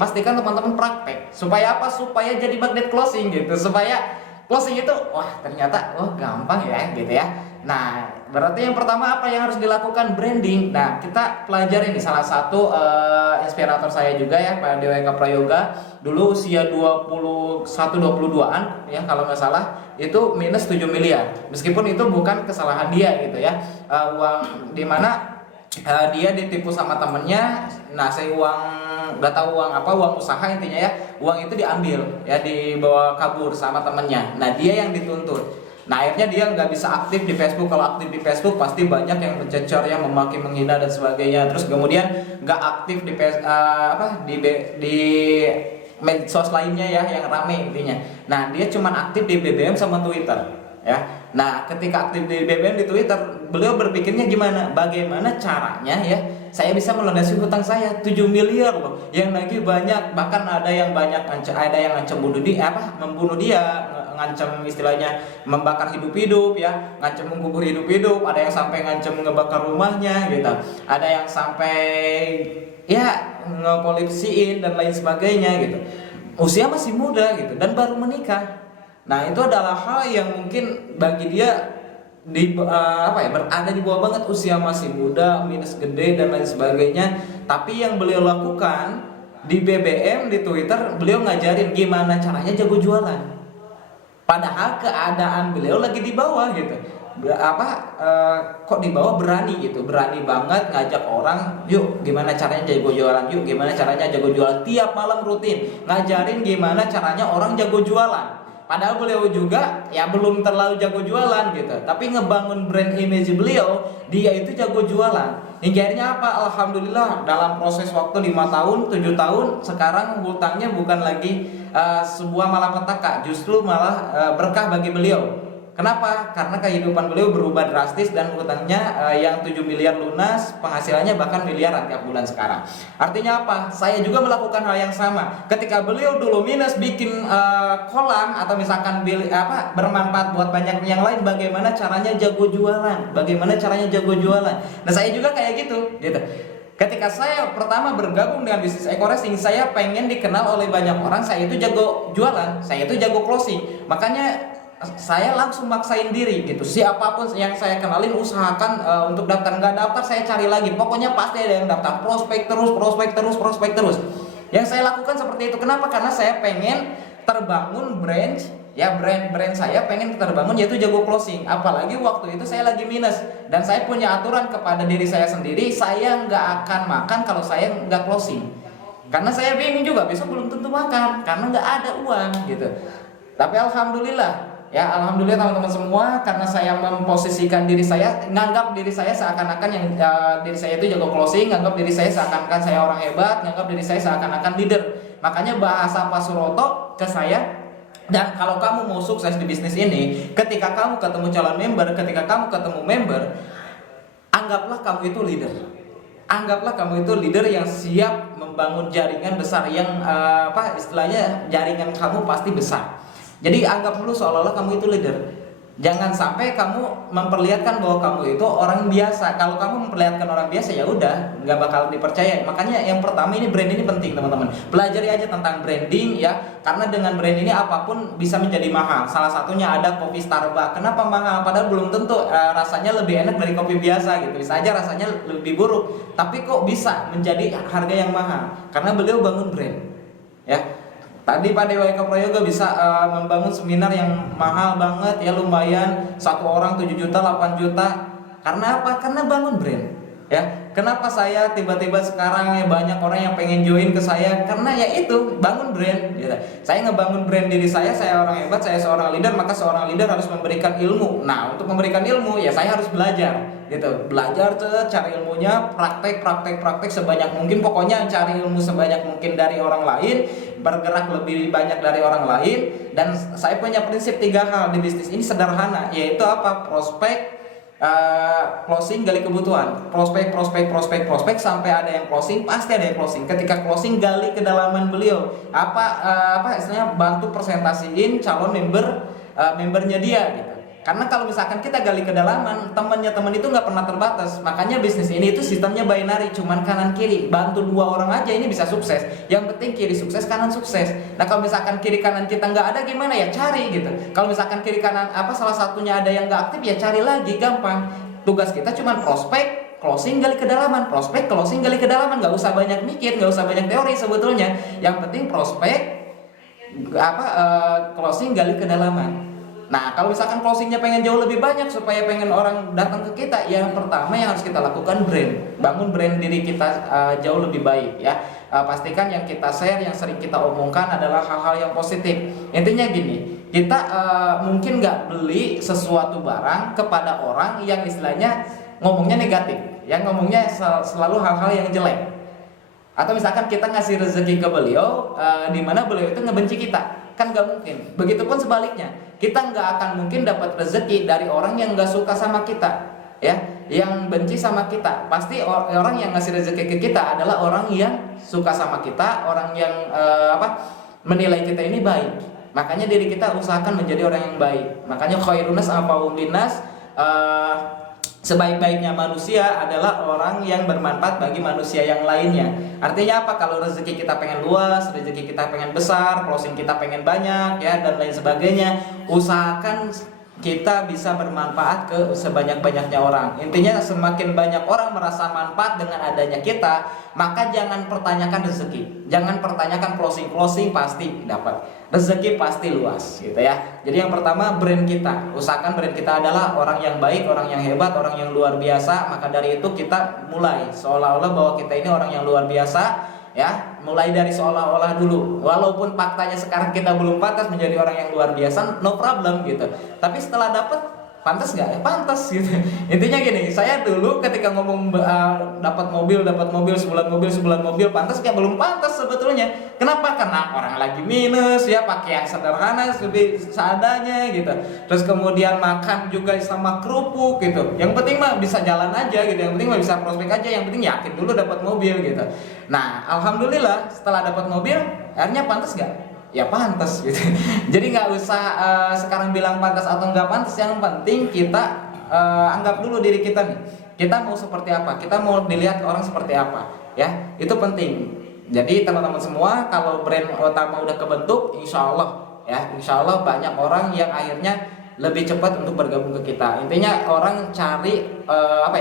pastikan teman-teman praktek. Supaya apa? Supaya jadi magnet closing gitu. Supaya closing itu, wah ternyata, oh gampang ya gitu ya. Nah, berarti yang pertama apa yang harus dilakukan? Branding. Nah, kita pelajari nih salah satu inspirator saya juga ya, Pak Dewa Eka Prayoga. Dulu usia 21-22an ya kalau nggak salah, itu minus 7 miliar. Meskipun itu bukan kesalahan dia gitu ya. Uang di mana dia ditipu sama temennya. Nah, saya uang nggak tahu uang apa, uang usaha intinya ya, uang itu diambil ya, dibawa kabur sama temennya. Nah, dia yang dituntut. Nah, akhirnya dia nggak bisa aktif di Facebook. Kalau aktif di Facebook pasti banyak yang mencecer, yang memaki, menghina dan sebagainya. Terus kemudian nggak aktif di medsos lainnya ya yang rame intinya. Nah, dia cuma aktif di BBM sama Twitter ya. Nah, ketika aktif di BBM, di Twitter, beliau berpikirnya gimana? Bagaimana caranya ya saya bisa melunasi hutang saya 7 miliar loh. Yang lagi banyak, bahkan ada yang ngancam membunuh dia, ngancam istilahnya membakar hidup-hidup ya, ngancam mengubur hidup-hidup, ada yang sampai ngancam ngebakar rumahnya gitu. Ada yang sampai ya ngepolisiin dan lain sebagainya gitu. Usia masih muda gitu dan baru menikah. Nah, itu adalah hal yang mungkin bagi dia berada di bawah banget, usia masih muda, minus gede dan lain sebagainya. Tapi yang beliau lakukan di BBM, di Twitter, beliau ngajarin gimana caranya jago jualan. Padahal keadaan beliau lagi di bawah gitu. Kok di bawah berani gitu, berani banget ngajak orang, yuk gimana caranya jago jualan, yuk gimana caranya jago jualan, tiap malam rutin ngajarin gimana caranya orang jago jualan. Padahal beliau juga ya belum terlalu jago jualan gitu, tapi ngebangun brand image beliau, dia itu jago jualan. Hingga akhirnya apa? Alhamdulillah dalam proses waktu 5 tahun, 7 tahun, sekarang hutangnya bukan lagi sebuah malapetaka, justru malah berkah bagi beliau. Kenapa? Karena kehidupan beliau berubah drastis dan hutangnya yang 7 miliar lunas, penghasilannya bahkan miliaran tiap bulan sekarang. Artinya apa? Saya juga melakukan hal yang sama. Ketika beliau dulu minus bikin kolam atau misalkan bermanfaat buat banyak yang lain, bagaimana caranya jago jualan? Bagaimana caranya jago jualan? Nah, saya juga kayak gitu. Ketika saya pertama bergabung dengan bisnis Eco-Racing, saya pengen dikenal oleh banyak orang, saya itu jago jualan, saya itu jago closing. Makanya saya langsung maksain diri gitu, siapapun yang saya kenalin usahakan untuk daftar, nggak daftar saya cari lagi, pokoknya pasti ada yang daftar, prospek terus. Yang saya lakukan seperti itu. Kenapa? Karena saya pengen terbangun brand ya, brand saya pengen terbangun, yaitu jago closing. Apalagi waktu itu saya lagi minus dan saya punya aturan kepada diri saya sendiri, saya nggak akan makan kalau saya nggak closing. Karena saya bingung juga, besok belum tentu makan karena nggak ada uang gitu. Tapi alhamdulillah teman-teman semua, karena saya memposisikan diri saya, nganggap diri saya seakan-akan yang diri saya itu jago closing, nganggap diri saya seakan-akan saya orang hebat, nganggap diri saya seakan-akan leader. Makanya bahasa Pak Suroto ke saya, dan kalau kamu mau sukses di bisnis ini, ketika kamu ketemu calon member, ketika kamu ketemu member, anggaplah kamu itu leader. Anggaplah kamu itu leader yang siap membangun jaringan besar, yang istilahnya jaringan kamu pasti besar. Jadi anggap dulu seolah-olah kamu itu leader. Jangan sampai kamu memperlihatkan bahwa kamu itu orang biasa. Kalau kamu memperlihatkan orang biasa, ya udah nggak bakal dipercaya. Makanya yang pertama ini, brand ini penting teman-teman. Pelajari aja tentang branding ya, karena dengan brand ini apapun bisa menjadi mahal. Salah satunya ada kopi Starbucks. Kenapa mahal? Padahal belum tentu rasanya lebih enak dari kopi biasa gitu. Bisa aja rasanya lebih buruk, tapi kok bisa menjadi harga yang mahal? Karena beliau bangun brand ya. Tadi Pak Dewa Eka Prayoga bisa membangun seminar yang mahal banget ya, lumayan, satu orang 7 juta, 8 juta. Karena apa? Karena bangun brand ya. Kenapa saya tiba-tiba sekarang ya banyak orang yang pengen join ke saya? Karena ya itu, bangun brand gitu. Saya ngebangun brand diri saya orang hebat, saya seorang leader, maka seorang leader harus memberikan ilmu. Nah, untuk memberikan ilmu ya saya harus belajar gitu. Belajar cari ilmunya, praktek sebanyak mungkin. Pokoknya cari ilmu sebanyak mungkin dari orang lain, bergerak lebih banyak dari orang lain. Dan saya punya prinsip 3 hal di bisnis ini sederhana, yaitu apa? Prospek, closing, gali kebutuhan. Prospek sampai ada yang closing, pasti ada yang closing. Ketika closing, gali kedalaman beliau. Istilahnya bantu presentasiin calon membernya dia gitu. Karena kalau misalkan kita gali kedalaman, temannya teman itu nggak pernah terbatas. Makanya bisnis ini itu sistemnya binary, cuman kanan kiri. Bantu 2 orang aja ini bisa sukses. Yang penting kiri sukses, kanan sukses. Nah kalau misalkan kiri kanan kita nggak ada gimana ya, cari gitu. Kalau misalkan kiri kanan salah satunya ada yang nggak aktif ya cari lagi, gampang. Tugas kita cuman prospek, closing, gali kedalaman, prospek, closing, gali kedalaman. Nggak usah banyak mikir, nggak usah banyak teori sebetulnya. Yang penting prospek, closing, gali kedalaman. Nah, kalau misalkan closingnya pengen jauh lebih banyak supaya pengen orang datang ke kita, yang pertama yang harus kita lakukan brand, bangun brand diri kita jauh lebih baik ya. Pastikan yang kita share, yang sering kita omongkan adalah hal-hal yang positif. Intinya gini, kita mungkin nggak beli sesuatu barang kepada orang yang istilahnya ngomongnya negatif, yang ngomongnya selalu hal-hal yang jelek. Atau misalkan kita ngasih rezeki ke beliau, di mana beliau itu ngebenci kita. Kan nggak mungkin. Begitupun sebaliknya, kita nggak akan mungkin dapat rezeki dari orang yang nggak suka sama kita, ya, yang benci sama kita. Pasti orang yang ngasih rezeki ke kita adalah orang yang suka sama kita, orang yang menilai kita ini baik. Makanya diri kita usahakan menjadi orang yang baik. Makanya khairunas anfa'uhum linnas, sebaik-baiknya manusia adalah orang yang bermanfaat bagi manusia yang lainnya. Artinya apa? Kalau rezeki kita pengen luas, rezeki kita pengen besar, closing kita pengen banyak ya, dan lain sebagainya, usahakan kita bisa bermanfaat ke sebanyak-banyaknya orang. Intinya semakin banyak orang merasa manfaat dengan adanya kita, maka jangan pertanyakan rezeki, jangan pertanyakan closing pasti dapat, rezeki pasti luas gitu ya. Jadi yang pertama brand kita, usahakan brand kita adalah orang yang baik, orang yang hebat, orang yang luar biasa. Maka dari itu kita mulai seolah-olah bahwa kita ini orang yang luar biasa ya, mulai dari seolah-olah dulu. Walaupun faktanya sekarang kita belum pantas menjadi orang yang luar biasa, no problem gitu. Tapi setelah dapat, pantas nggak? Ya pantas gitu. Intinya gini, saya dulu ketika ngomong dapat mobil sebulan mobil, pantas nggak? Belum pantas sebetulnya. Kenapa? Karena orang lagi minus ya, pakaian sederhana lebih seadanya gitu. Terus kemudian makan juga sama kerupuk gitu. Yang penting mah bisa jalan aja gitu. Yang penting mah bisa prospek aja. Yang penting yakin dulu dapat mobil gitu. Nah, alhamdulillah setelah dapat mobil, akhirnya pantas nggak? Ya pantas gitu. Jadi nggak usah sekarang bilang pantas atau nggak pantas. Yang penting kita anggap dulu diri kita nih. Kita mau seperti apa? Kita mau dilihat orang seperti apa? Ya, itu penting. Jadi teman-teman semua, kalau brand utama udah kebentuk, insya Allah banyak orang yang akhirnya lebih cepat untuk bergabung ke kita. Intinya orang cari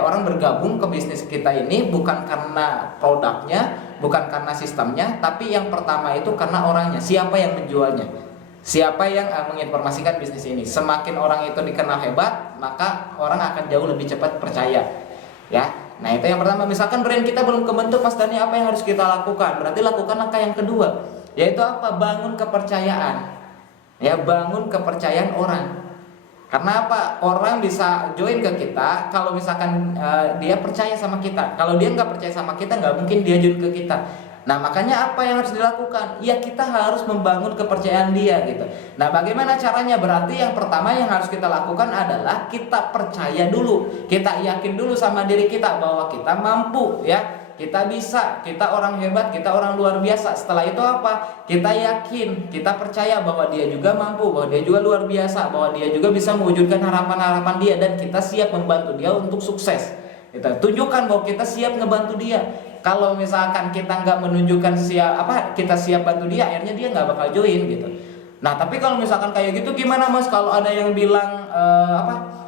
orang bergabung ke bisnis kita ini bukan karena produknya, bukan karena sistemnya, tapi yang pertama itu karena orangnya, siapa yang menjualnya, siapa yang menginformasikan bisnis ini. Semakin orang itu dikenal hebat, maka orang akan jauh lebih cepat percaya ya. Nah itu yang pertama. Misalkan brand kita belum kebentuk, Mas Dani, apa yang harus kita lakukan? Berarti lakukan langkah yang kedua, yaitu apa? Bangun kepercayaan ya, bangun kepercayaan orang. Karena apa? Orang bisa join ke kita kalau misalkan dia percaya sama kita. Kalau dia nggak percaya sama kita, nggak mungkin dia join ke kita. Nah makanya apa yang harus dilakukan? Ya kita harus membangun kepercayaan dia gitu. Nah bagaimana caranya? Berarti yang pertama yang harus kita lakukan adalah kita percaya dulu. Kita yakin dulu sama diri kita bahwa kita mampu ya. Kita bisa, kita orang hebat, kita orang luar biasa. Setelah itu apa? Kita yakin, kita percaya bahwa dia juga mampu, bahwa dia juga luar biasa, bahwa dia juga bisa mewujudkan harapan-harapan dia, dan kita siap membantu dia untuk sukses. Kita tunjukkan bahwa kita siap ngebantu dia. Kalau misalkan kita nggak menunjukkan kita siap bantu dia, akhirnya dia nggak bakal join gitu. Nah tapi kalau misalkan kayak gitu gimana Mas? Kalau ada yang bilang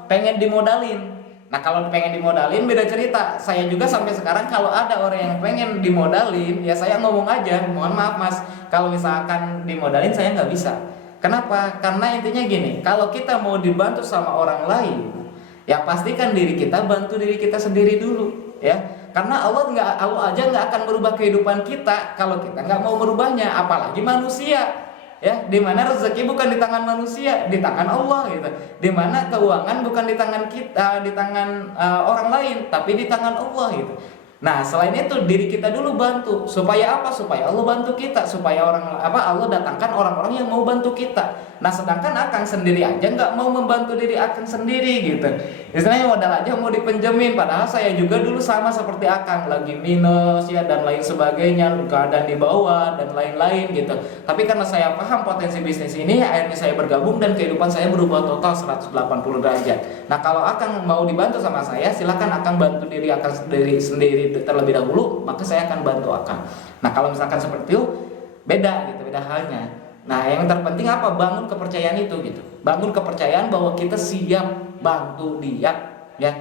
pengen dimodalin. Nah kalau pengen dimodalin beda cerita. Saya juga sampai sekarang kalau ada orang yang pengen dimodalin, ya saya ngomong aja, mohon maaf Mas, kalau misalkan dimodalin saya nggak bisa. Kenapa? Karena intinya gini, kalau kita mau dibantu sama orang lain, ya pastikan diri kita bantu diri kita sendiri dulu ya. Karena Allah aja nggak akan merubah kehidupan kita kalau kita nggak mau merubahnya, apalagi manusia. Ya, di mana rezeki bukan di tangan manusia, di tangan Allah gitu. Di mana keuangan bukan di tangan kita, di tangan orang lain, tapi di tangan Allah gitu. Nah, selain itu diri kita dulu bantu supaya apa? Supaya Allah bantu kita, supaya Allah datangkan orang-orang yang mau bantu kita. Nah, sedangkan Akang sendiri aja nggak mau membantu diri Akang sendiri gitu. Istilahnya modal aja mau dipinjemin, padahal saya juga dulu sama seperti Akang, lagi minus ya dan lain sebagainya, keadaan di bawah dan lain-lain gitu. Tapi karena saya paham potensi bisnis ini, akhirnya saya bergabung dan kehidupan saya berubah total 180 derajat. Nah, kalau Akang mau dibantu sama saya, silakan Akang bantu diri Akang sendiri terlebih dahulu, maka saya akan bantu Akang. Nah, kalau misalkan seperti itu beda gitu, beda halnya. Nah, yang terpenting apa? Bangun kepercayaan itu gitu. Bangun kepercayaan bahwa kita siap bantu dia ya.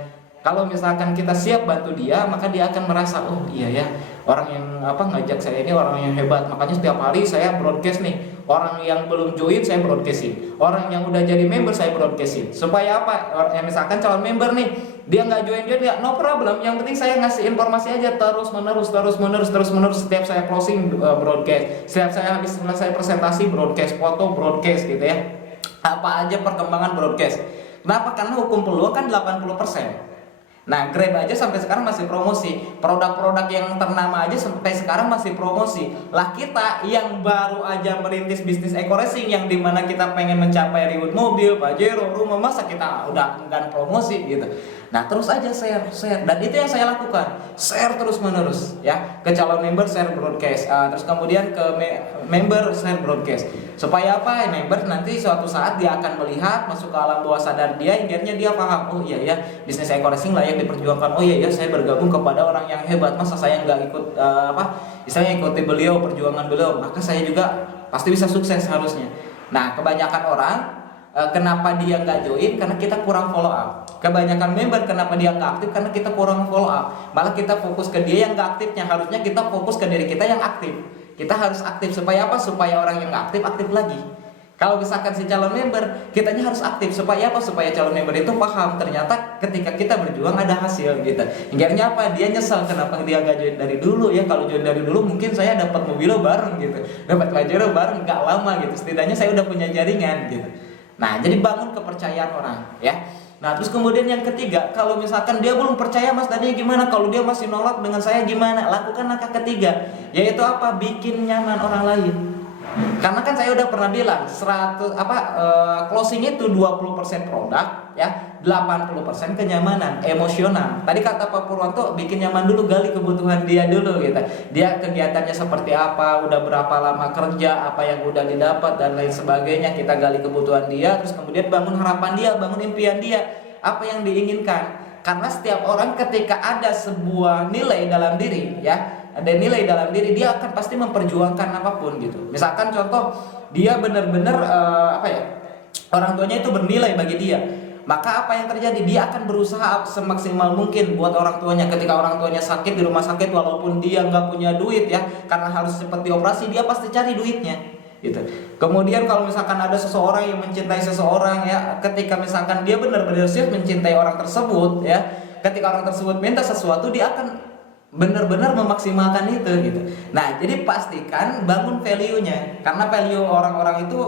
Kalau misalkan kita siap bantu dia, maka dia akan merasa, oh iya ya, orang yang ngajak saya ini orang yang hebat. Makanya setiap hari saya broadcast nih. Orang yang belum join saya broadcastin. Orang yang udah jadi member saya broadcastin. Supaya apa? Misalkan calon member nih, dia nggak join ya, no problem. Yang penting saya ngasih informasi aja terus menerus setiap saya closing broadcast, setiap saya habis selesai presentasi broadcast, foto broadcast gitu ya. Apa aja perkembangan broadcast. Kenapa? Karena hukum peluang kan 80%. Nah, Grab aja sampai sekarang masih promosi. Produk-produk yang ternama aja sampai sekarang masih promosi. Lah kita yang baru aja merintis bisnis eco racing yang dimana kita pengen mencapai reward mobil, Pajero, rumah, masa kita udah enggan promosi gitu. Nah, terus aja share. Dan itu yang saya lakukan. Share terus menerus ya. Ke calon member share broadcast. Terus kemudian ke member share broadcast. Supaya apa? Member nanti suatu saat dia akan melihat masuk ke alam bawah sadar dia, akhirnya dia paham, oh iya ya, bisnis eco racing layak diperjuangkan. Oh iya ya, saya bergabung kepada orang yang hebat. Masa saya nggak ikut misalnya ikuti beliau, perjuangan beliau, maka saya juga pasti bisa sukses harusnya. Nah, kebanyakan orang kenapa dia nggak join? Karena kita kurang follow up. Kebanyakan member kenapa dia nggak aktif? Karena kita kurang follow up. Malah kita fokus ke dia yang nggak aktifnya. Harusnya kita fokus ke diri kita yang aktif. Kita harus aktif supaya apa? Supaya orang yang nggak aktif aktif lagi. Kalau misalkan si calon member, kitanya harus aktif supaya apa? Supaya calon member itu paham ternyata ketika kita berjuang ada hasil gitu. Akhirnya apa? Dia nyesal kenapa dia nggak join dari dulu ya. Kalau join dari dulu mungkin saya dapat mobilnya bareng gitu, dapat Pajero bareng, nggak lama gitu. Setidaknya saya udah punya jaringan gitu. Nah, jadi bangun kepercayaan orang ya. Nah, terus kemudian yang ketiga, kalau misalkan dia belum percaya Mas Dani gimana? Kalau dia masih nolak dengan saya gimana? Lakukan langkah ketiga, yaitu apa? Bikin nyaman orang lain. Karena kan saya udah pernah bilang closing itu 20% produk ya, 80% kenyamanan emosional. Tadi kata Pak Purwanto, bikin nyaman dulu, gali kebutuhan dia dulu gitu. Dia kegiatannya seperti apa, udah berapa lama kerja, apa yang udah didapat dan lain sebagainya. Kita gali kebutuhan dia, terus kemudian bangun harapan dia, bangun impian dia, apa yang diinginkan. Karena setiap orang ketika ada sebuah nilai dalam diri ya, ada nilai dalam diri, dia akan pasti memperjuangkan apapun gitu. Misalkan contoh, dia benar-benar orang tuanya itu bernilai bagi dia, maka apa yang terjadi? Dia akan berusaha semaksimal mungkin buat orang tuanya. Ketika orang tuanya sakit di rumah sakit, walaupun dia nggak punya duit ya, karena harus cepat dioperasi, dia pasti cari duitnya gitu. Kemudian kalau misalkan ada seseorang yang mencintai seseorang ya, ketika misalkan dia benar-benar serius mencintai orang tersebut ya, ketika orang tersebut minta sesuatu, dia akan benar-benar memaksimalkan itu gitu. Nah, jadi pastikan bangun value-nya, karena value orang-orang itu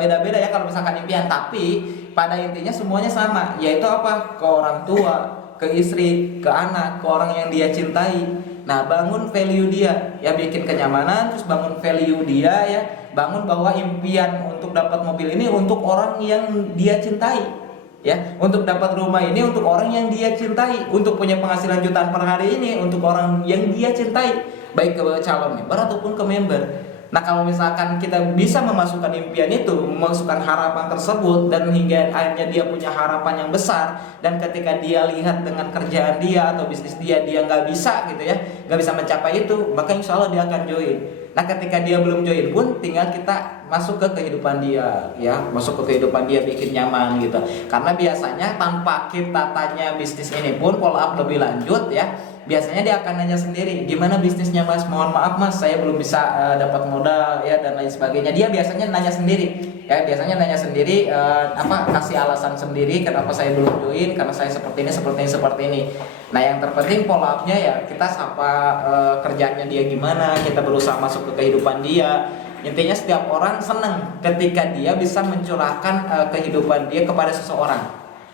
beda-beda ya kalau misalkan impian, tapi pada intinya semuanya sama, yaitu apa? Ke orang tua, ke istri, ke anak, ke orang yang dia cintai. Nah, bangun value dia ya, bikin kenyamanan, terus bangun value dia ya, bangun bahwa impian untuk dapat mobil ini untuk orang yang dia cintai. Ya, untuk dapat rumah ini untuk orang yang dia cintai, untuk punya penghasilan jutaan per hari ini untuk orang yang dia cintai, baik ke calon member ataupun ke member. Nah, kalau misalkan kita bisa memasukkan impian itu, memasukkan harapan tersebut, dan hingga akhirnya dia punya harapan yang besar, dan ketika dia lihat dengan kerjaan dia atau bisnis dia nggak bisa gitu ya, nggak bisa mencapai itu, maka insya Allah dia akan join. Nah, ketika dia belum join pun tinggal kita masuk ke kehidupan dia ya, masuk ke kehidupan dia, bikin nyaman gitu. Karena biasanya tanpa kita tanya bisnis ini pun follow up lebih lanjut ya, biasanya dia akan nanya sendiri, gimana bisnisnya Mas, mohon maaf Mas, saya belum bisa dapat modal ya dan lain sebagainya. Dia biasanya nanya sendiri ya, kasih alasan sendiri kenapa saya belum join, karena saya seperti ini. Nah, yang terpenting follow up-nya ya, kita sapa kerjaannya dia gimana, kita berusaha masuk ke kehidupan dia. Intinya setiap orang senang ketika dia bisa mencurahkan kehidupan dia kepada seseorang.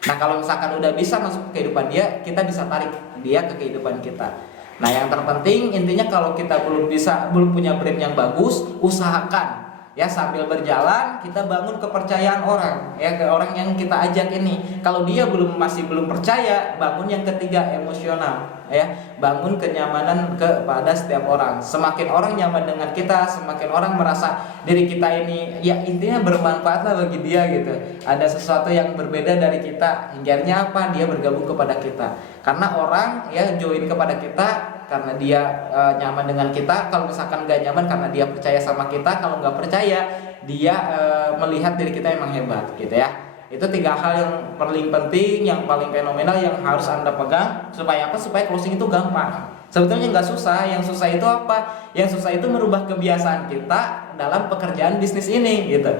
Nah, kalau misalkan udah bisa masuk ke kehidupan dia, kita bisa tarik dia ke kehidupan kita. Nah, yang terpenting intinya kalau kita belum punya brand yang bagus, usahakan ya sambil berjalan kita bangun kepercayaan orang ya ke orang yang kita ajak ini. Kalau dia masih belum percaya, bangun yang ketiga, emosional ya, bangun kenyamanan kepada setiap orang. Semakin orang nyaman dengan kita, semakin orang merasa diri kita ini ya intinya bermanfaat lah bagi dia gitu, ada sesuatu yang berbeda dari kita, hingga apa, dia bergabung kepada kita. Karena orang ya join kepada kita karena dia nyaman dengan kita. Kalau misalkan gak nyaman karena dia percaya sama kita. Kalau nggak percaya dia melihat diri kita emang hebat gitu ya. Itu 3 hal yang paling penting, yang paling fenomenal yang harus Anda pegang. Supaya apa? Supaya closing itu gampang. Sebetulnya nggak susah. Yang susah itu apa? Yang susah itu merubah kebiasaan kita dalam pekerjaan bisnis ini gitu.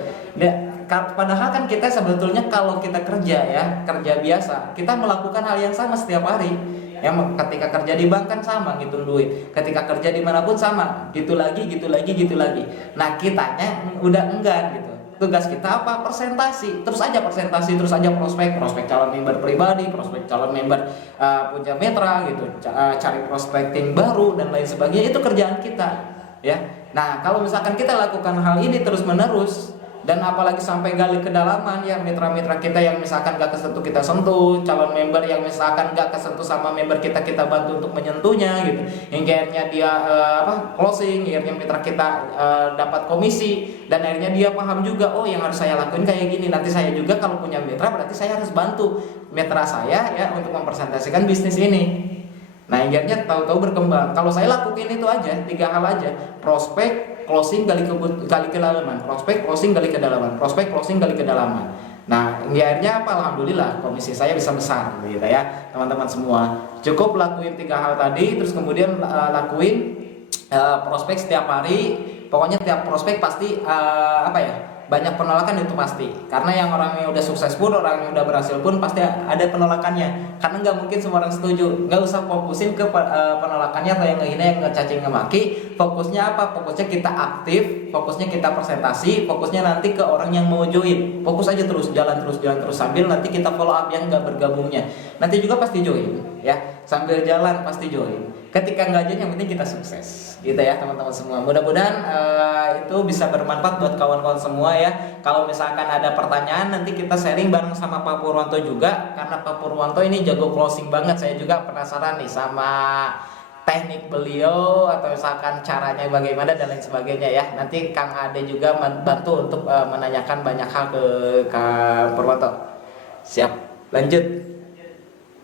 Padahal kan kita sebetulnya kalau kita kerja biasa, kita melakukan hal yang sama setiap hari. Yang ketika kerja di bank kan sama ngitung duit, ketika kerja dimanapun sama, gitu lagi. Nah, kitanya udah enggak gitu. Tugas kita apa? Presentasi, terus aja prospek calon member pribadi, prospek calon member punya mitra gitu, cari prospecting baru dan lain sebagainya. Itu kerjaan kita ya. Nah, kalau misalkan kita lakukan hal ini terus menerus, dan apalagi sampai gali kedalaman ya, mitra-mitra kita yang misalkan gak kesentuh kita sentuh, calon member yang misalkan gak kesentuh sama member kita bantu untuk menyentuhnya gitu, hingga akhirnya dia closing, akhirnya mitra kita dapat komisi, dan akhirnya dia paham juga, oh yang harus saya lakuin kayak gini, nanti saya juga kalau punya mitra berarti saya harus bantu mitra saya ya untuk mempresentasikan bisnis ini. Nah, akhirnya tahu-tahu berkembang. Kalau saya lakuin itu aja, 3 hal aja: prospek, closing, gali kedalaman, prospek, closing, gali kedalaman, prospek, closing, gali kedalaman. Nah, akhirnya apa? Alhamdulillah komisi saya bisa besar gitu ya, teman-teman semua. Cukup lakuin 3 hal tadi, terus kemudian lakuin prospek setiap hari. Pokoknya tiap prospek pasti banyak penolakan, itu pasti. Karena yang orang yang udah sukses pun, orang yang udah berhasil pun pasti ada penolakannya. Karena nggak mungkin semua orang setuju. Nggak usah fokusin ke penolakannya atau yang ngehina, yang ngecacing, ngemaki. Fokusnya apa? Fokusnya kita aktif, fokusnya kita presentasi, fokusnya nanti ke orang yang mau join. Fokus aja terus, jalan terus sambil nanti kita follow up yang nggak bergabungnya. Nanti juga pasti join ya. Sambil jalan pasti join. Ketika nggak join, yang penting kita sukses gitu ya teman-teman semua. Mudah-mudahan itu bisa bermanfaat buat kawan-kawan semua ya. Kalau misalkan ada pertanyaan, nanti kita sharing bareng sama Pak Purwanto juga, karena Pak Purwanto ini jago closing banget. Saya juga penasaran nih sama teknik beliau, atau misalkan caranya bagaimana dan lain sebagainya ya. Nanti Kang Ade juga bantu untuk menanyakan banyak hal ke Kang Purwanto. Siap, lanjut.